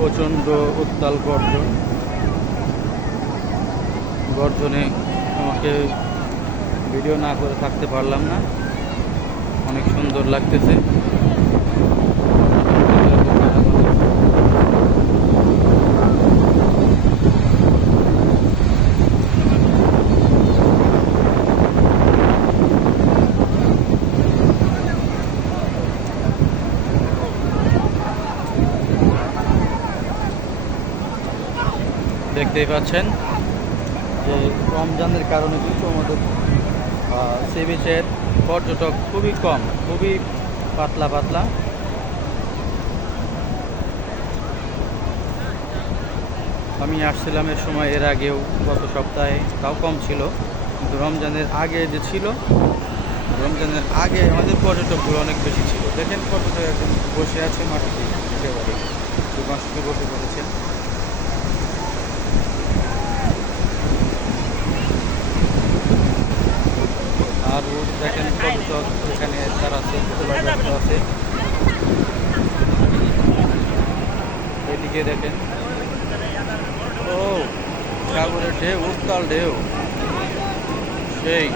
প্রচণ্ড উত্তাল গর্জন। গর্জনে আমাকে ভিডিও না করে থাকতে পারলাম না। অনেক সুন্দর লাগতেছে। দেখতেই পাচ্ছেন যে রমজানের কারণে কিন্তু আমাদের সি বিচের পর্যটক খুবই কম, খুবই পাতলা পাতলা। আমি আসছিলাম এর সময়, এর আগেও গত সপ্তাহে, তাও কম ছিল। কিন্তু রমজানের আগে যে ছিল, রমজানের আগে আমাদের পর্যটকগুলো অনেক বেশি ছিল। দেখেন পর্যটক একজন বসে আছে মাটিতে একেবারে বসে পড়েছেন আর ওর দেখেন পর্যটক এখানে তার আছে তোলার ব্যবস্থা আছে এদিকে দেখেন। ও, সাগরের ঢেউ, উত্তাল ঢেউ। সেই,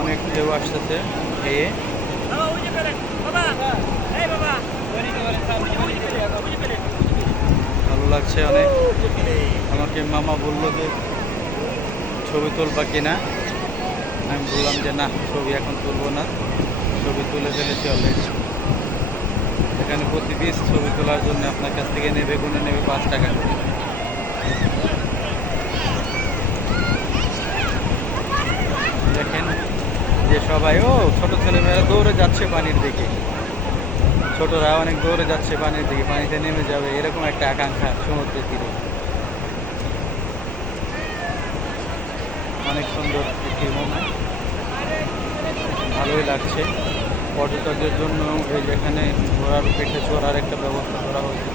অনেক ঢেউ আসতেছে খেয়ে। ভালো লাগছে অনেক। আমাকে মামা বলল যে, ছবি তুলবা কিনা আমি বললাম যে, না, ছবি এখন তুলবো না। ছবি তুলে ফেলেছি অলরেডি এখানে প্রতি পিস ছবি তোলার জন্য আপনার কাছ থেকে নেবে, গুনে নেবে পাঁচ টাকা করে। দেখেন যে সবাই, ও, ছোট ছেলেমেয়েরা দৌড়ে যাচ্ছে পানির দিকে। ছোটরা অনেক দৌড়ে যাচ্ছে পানির দিকে, পানিতে নেমে যাবে, এরকম একটা আকাঙ্ক্ষা সমুদ্রের তীরে। অনেক সুন্দর একটি মোমেন্ট ভালোই লাগছে। পর্যটকদের জন্য এই যেখানে ঘোরার পিঠে চড়ার একটা ব্যবস্থা করা হয়েছে